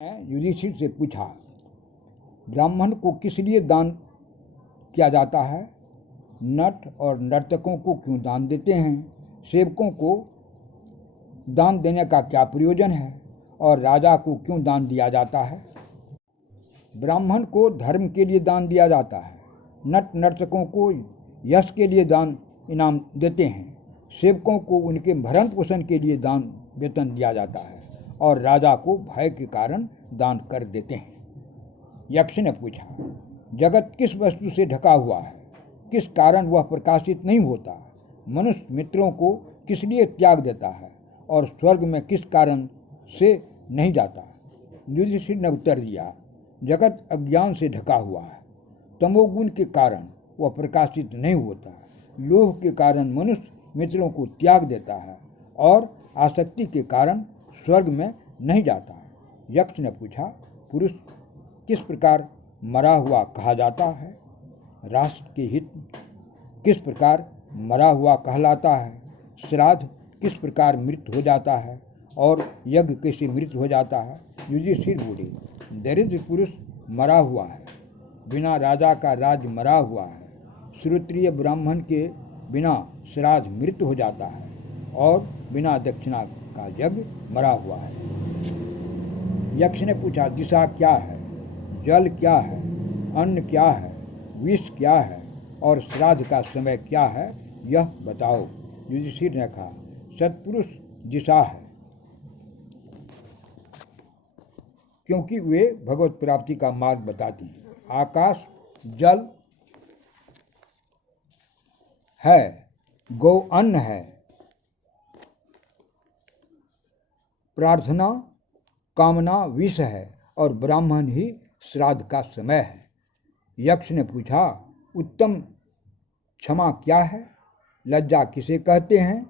युधिष्ठिर से पूछा, ब्राह्मण को किस लिए दान किया जाता है? नट और नर्तकों को क्यों दान देते हैं? सेवकों को दान देने का क्या प्रयोजन है? और राजा को क्यों दान दिया जाता है? ब्राह्मण को धर्म के लिए दान दिया जाता है। नट नर्तकों को यश के लिए दान इनाम देते हैं। सेवकों को उनके भरण पोषण के लिए दान वेतन दिया जाता है और राजा को भय के कारण दान कर देते हैं। यक्ष ने पूछा, जगत किस वस्तु से ढका हुआ है? किस कारण वह प्रकाशित नहीं होता? मनुष्य मित्रों को किस लिए त्याग देता है और स्वर्ग में किस कारण से नहीं जाता? युधिष्ठिर ने उत्तर दिया, जगत अज्ञान से ढका हुआ है। तमोगुण के कारण वह प्रकाशित नहीं होता। लोभ के कारण मनुष्य मित्रों को त्याग देता है और आसक्ति के कारण स्वर्ग में नहीं जाता है। यक्ष ने पूछा, पुरुष किस प्रकार मरा हुआ कहा जाता है? राष्ट्र के हित किस प्रकार मरा हुआ कहलाता है? श्राद्ध किस प्रकार मृत हो जाता है और यज्ञ कैसे मृत हो जाता है? युधिष्ठिर बोले, दरिद्र पुरुष मरा हुआ है, बिना राजा का राज्य मरा हुआ है। श्रोत्रिय ब्राह्मण के बिना श्राद्ध मृत हो जाता है और बिना दक्षिणा का यज्ञ मरा हुआ है। यक्ष ने पूछा, दिशा क्या है? जल क्या है? अन्न क्या है? विष क्या है? और श्राद्ध का समय क्या है? यह बताओ। युधिष्ठिर ने कहा, सत्पुरुष दिशा है, क्योंकि वे भगवत प्राप्ति का मार्ग बताती हैं। आकाश जल है, गौ अन्न है, प्रार्थना कामना विष है और ब्राह्मण ही श्राद्ध का समय है। यक्ष ने पूछा, उत्तम क्षमा क्या है? लज्जा किसे कहते हैं?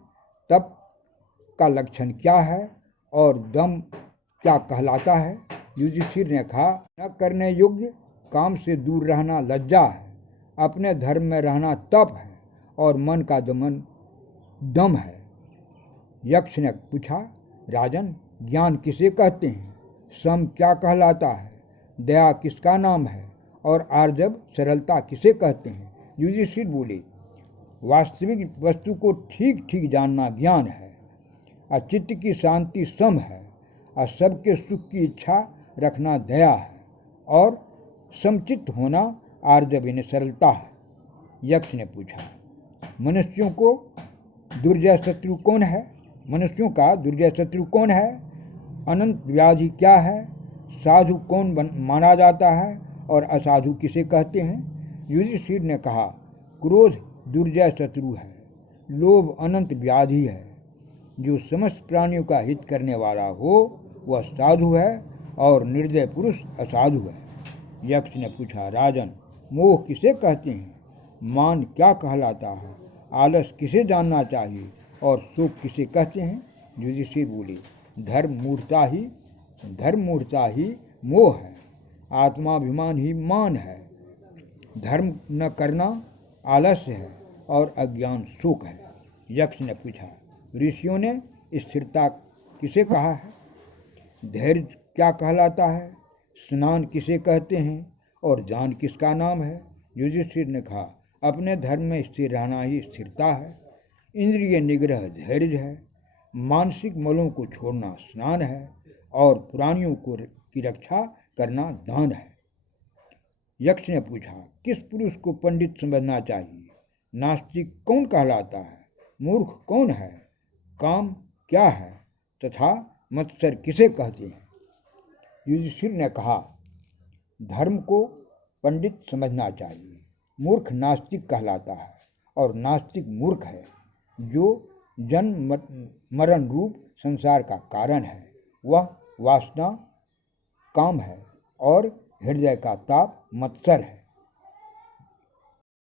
तप का लक्षण क्या है? और दम क्या कहलाता है? युधिष्ठिर ने कहा, न करने योग्य काम से दूर रहना लज्जा है, अपने धर्म में रहना तप है और मन का दमन दम है। यक्ष ने पूछा, राजन ज्ञान किसे कहते हैं? सम क्या कहलाता है? दया किसका नाम है? और आर्जव सरलता किसे कहते हैं? युधिष्ठिर बोले, वास्तविक वस्तु को ठीक ठीक जानना ज्ञान है, चित्त की शांति सम है, और सबके सुख की इच्छा रखना दया है और समचित्त होना आर्जव यानी सरलता है। यक्ष ने पूछा, मनुष्यों को दुर्जय शत्रु कौन है? मनुष्यों का दुर्जय शत्रु कौन है? अनंत व्याधि क्या है? साधु कौन माना जाता है और असाधु किसे कहते हैं? युधिष्ठिर ने कहा, क्रोध दुर्जय शत्रु है, लोभ अनंत व्याधि है, जो समस्त प्राणियों का हित करने वाला हो वह साधु है और निर्दय पुरुष असाधु है। यक्ष ने पूछा, राजन मोह किसे कहते हैं? मान क्या कहलाता है? आलस किसे जानना चाहिए और शोक किसे कहते हैं? युधिष्ठिर बोले, धर्म मूर्ता ही मोह है, आत्माभिमान ही मान है, धर्म न करना आलस्य है और अज्ञान शोक है। यक्ष ने पूछा, ऋषियों ने स्थिरता किसे कहा है? धैर्य क्या कहलाता है? स्नान किसे कहते हैं और जान किसका नाम है? युधिष्ठिर ने कहा, अपने धर्म में स्थिर रहना ही स्थिरता है, इंद्रिय निग्रह धैर्य है, मानसिक मलों को छोड़ना स्नान है और प्राणियों की रक्षा करना दान है। यक्ष ने पूछा, किस पुरुष को पंडित समझना चाहिए? नास्तिक कौन कहलाता है? मूर्ख कौन है? काम क्या है तथा मत्सर किसे कहते हैं? युधिष्ठिर ने कहा, धर्म को पंडित समझना चाहिए। मूर्ख नास्तिक कहलाता है और नास्तिक मूर्ख है, जो जन्म मरण रूप संसार का कारण है। वह वासना काम है और हृदय का ताप मत्सर है।